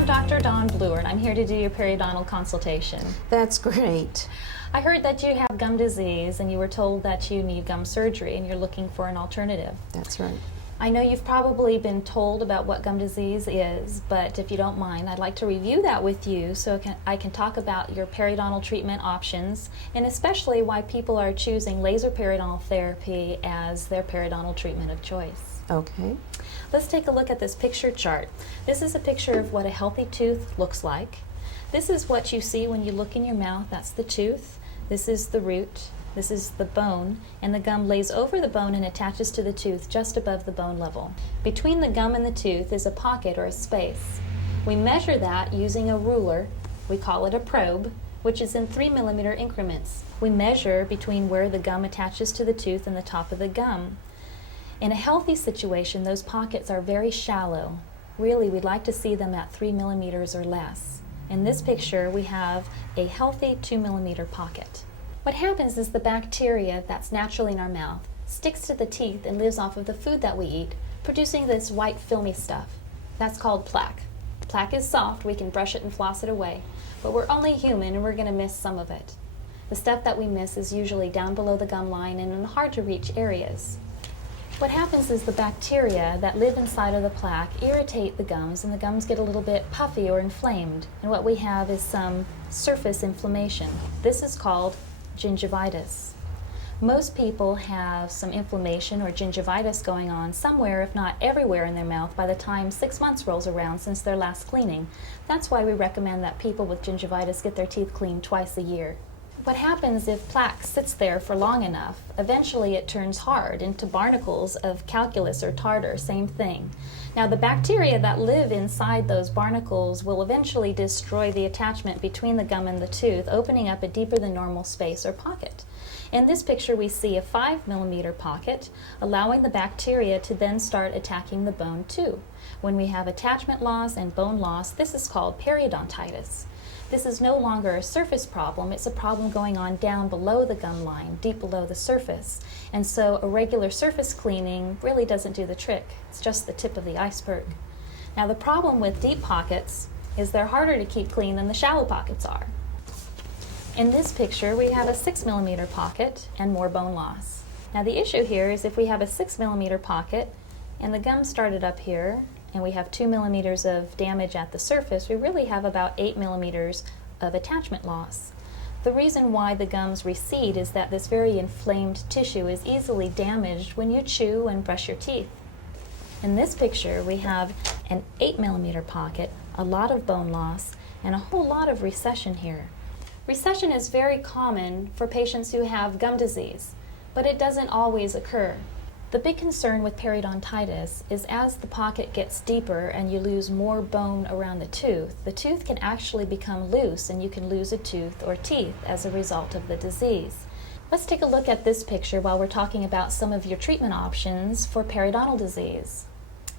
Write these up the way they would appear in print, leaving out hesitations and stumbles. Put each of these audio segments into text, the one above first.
I'm Dr. Dawn Bluer, and I'm here to do your periodontal consultation. That's great. I heard that you have gum disease and you were told that you need gum surgery and you're looking for an alternative. That's right. I know you've probably been told about what gum disease is, but if you don't mind, I'd like to review that with you so I can talk about your periodontal treatment options and especially why people are choosing laser periodontal therapy as their periodontal treatment of choice. Okay. Let's take a look at this picture chart. This is a picture of what a healthy tooth looks like. This is what you see when you look in your mouth. That's the tooth. This is the root. This is the bone, and the gum lays over the bone and attaches to the tooth just above the bone level. Between the gum and the tooth is a pocket or a space. We measure that using a ruler. We call it a probe, which is in 3mm increments. We measure between where the gum attaches to the tooth and the top of the gum. In a healthy situation, those pockets are very shallow. Really, we'd like to see them at 3mm or less. In this picture, we have a healthy 2mm pocket. What happens is the bacteria that's naturally in our mouth sticks to the teeth and lives off of the food that we eat, producing this white filmy stuff. That's called plaque. Plaque is soft, we can brush it and floss it away, but we're only human and we're going to miss some of it. The stuff that we miss is usually down below the gum line and in hard to reach areas. What happens is the bacteria that live inside of the plaque irritate the gums and the gums get a little bit puffy or inflamed, and what we have is some surface inflammation. This is called gingivitis. Most people have some inflammation or gingivitis going on somewhere, if not everywhere in their mouth by the time 6 months rolls around since their last cleaning. That's why we recommend that people with gingivitis get their teeth cleaned twice a year. What happens if plaque sits there for long enough, eventually it turns hard into barnacles of calculus or tartar, same thing. Now the bacteria that live inside those barnacles will eventually destroy the attachment between the gum and the tooth, opening up a deeper than normal space or pocket. In this picture we see a 5mm pocket, allowing the bacteria to then start attacking the bone too. When we have attachment loss and bone loss, this is called periodontitis. This is no longer a surface problem, it's a problem going on down below the gum line, deep below the surface. And so a regular surface cleaning really doesn't do the trick. It's just the tip of the iceberg. Now the problem with deep pockets is they're harder to keep clean than the shallow pockets are. In this picture we have a 6mm pocket and more bone loss. Now the issue here is if we have a 6mm pocket and the gum started up here, and we have 2mm of damage at the surface, we really have about 8mm of attachment loss. The reason why the gums recede is that this very inflamed tissue is easily damaged when you chew and brush your teeth. In this picture, we have an 8mm pocket, a lot of bone loss, and a whole lot of recession here. Recession is very common for patients who have gum disease, but it doesn't always occur. The big concern with periodontitis is as the pocket gets deeper and you lose more bone around the tooth can actually become loose and you can lose a tooth or teeth as a result of the disease. Let's take a look at this picture while we're talking about some of your treatment options for periodontal disease.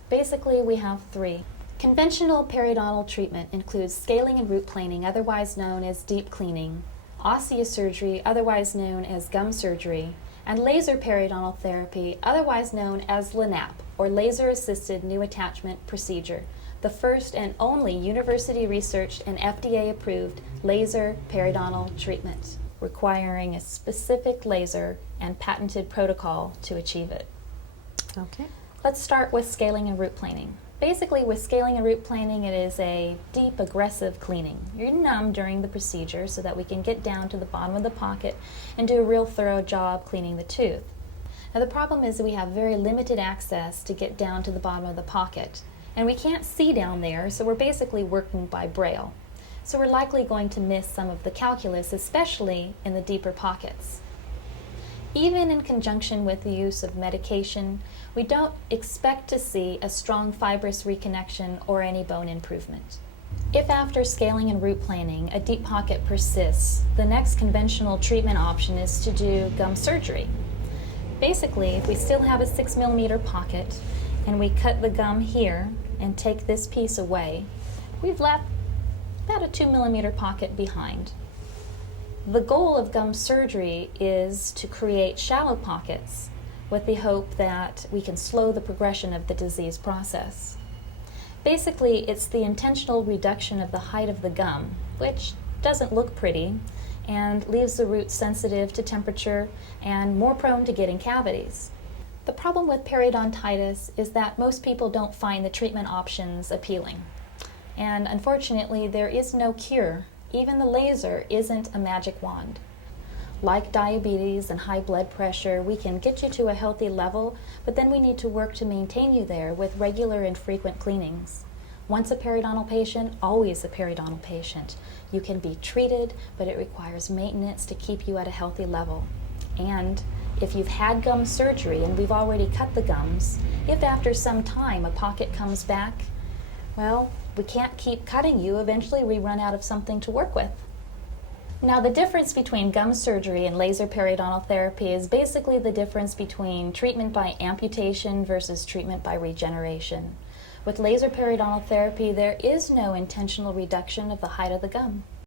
Basically, we have 3. Conventional periodontal treatment includes scaling and root planing, otherwise known as deep cleaning, osteosurgery, otherwise known as gum surgery, and laser periodontal therapy, otherwise known as LANAP, or Laser-Assisted New Attachment Procedure, the first and only university-researched and FDA-approved laser periodontal treatment, requiring a specific laser and patented protocol to achieve it. Okay. Let's start with scaling and root planing. Basically, with scaling and root planing, it is a deep, aggressive cleaning. You're numb during the procedure so that we can get down to the bottom of the pocket and do a real thorough job cleaning the tooth. Now, the problem is that we have very limited access to get down to the bottom of the pocket, and we can't see down there, so we're basically working by braille. So we're likely going to miss some of the calculus, especially in the deeper pockets. Even in conjunction with the use of medication, we don't expect to see a strong fibrous reconnection or any bone improvement. If after scaling and root planing a deep pocket persists, the next conventional treatment option is to do gum surgery. Basically, if we still have a 6mm pocket and we cut the gum here and take this piece away, we've left about a 2mm pocket behind. The goal of gum surgery is to create shallow pockets with the hope that we can slow the progression of the disease process. Basically, it's the intentional reduction of the height of the gum, which doesn't look pretty and leaves the root sensitive to temperature and more prone to getting cavities. The problem with periodontitis is that most people don't find the treatment options appealing. And unfortunately, there is no cure. Even the laser isn't a magic wand. Like diabetes and high blood pressure, we can get you to a healthy level, but then we need to work to maintain you there with regular and frequent cleanings. Once a periodontal patient, always a periodontal patient. You can be treated, but it requires maintenance to keep you at a healthy level. And if you've had gum surgery and we've already cut the gums, if after some time a pocket comes back, well, we can't keep cutting you. Eventually we run out of something to work with. Now, the difference between gum surgery and laser periodontal therapy is basically the difference between treatment by amputation versus treatment by regeneration. With laser periodontal therapy, there is no intentional reduction of the height of the gum.